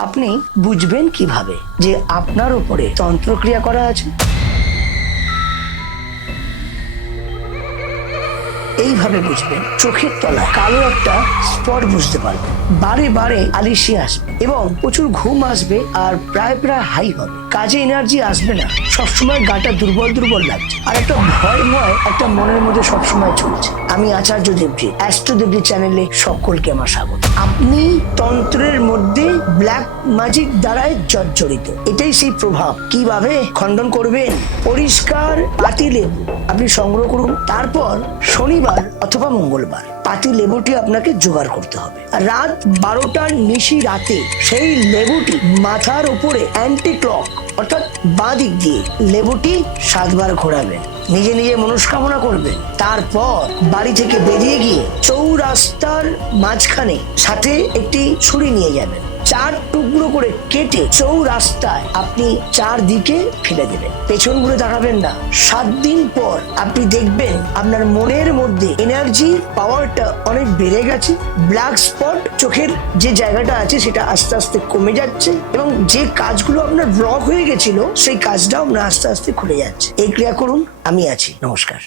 আপনি বুঝবেন কীভাবে যে আপনার উপরে তন্ত্রক্রিয়া করা আছে? এইভাবে বুঝবেন, চোখের তলায় কালো একটা স্পট বুঝতে পারবেন। বারে বারে আলিশি আসবে এবং প্রচুর ঘুম আসবে আর প্রায় প্রায় হাই হবে। কাজে এনার্জি আসবে না। সবসময় গাটা দুর্বল দুর্বল লাগছে। আর একটা ভয় ভয় একটা মনের মধ্যে সবসময় চলছে। আমি আচার্য দেবজি, অ্যাস্ট্রো দেবজি চ্যানেলে সকলকে আমার স্বাগত। আপনি তন্ত্রের মধ্যে ব্ল্যাক ম্যাজিক দ্বারাই জর্জরিত। এটাই সেই প্রভাব। কীভাবে খণ্ডন করবেন? পরিষ্কার পাতি লেবু আপনি সংগ্রহ করুন। তারপর শনিবার অথবা মঙ্গলবার পাতি লেবুটি আপনাকে জোগাড় করতে হবে। রাত বারোটার নিশি রাতে সেই লেবুটি মাথার উপরে অ্যান্টি ক্লক অর্থাৎ বাঁ দিক দিয়ে লেবুটি সাতবার ঘোরাবেন। নিজে নিজে মনস্কামনা করবে। তারপর বাড়ি থেকে বেরিয়ে গিয়ে চৌরাস্তার মাঝখানে সাথে একটি ছুরি নিয়ে যাবেন। চার টুকরো করে কেটে চৌরাস্তায় আপনি চারদিকে ফেলে দেবেন। পেছন ঘুরে তাকাবেন না। সাত দিন পর আপনি দেখবেন আপনার মনের মধ্যে এনার্জি পাওয়ারটা অনেক বেড়ে গেছে। ব্ল্যাক স্পট চোখের যে জায়গাটা আছে, সেটা আস্তে আস্তে কমে যাচ্ছে এবং যে কাজগুলো আপনার ব্লক হয়ে গেছিল, সেই কাজটাও আপনার আস্তে আস্তে খুলে যাচ্ছে। এই ক্রিয়া করুন, আমি আছি। নমস্কার।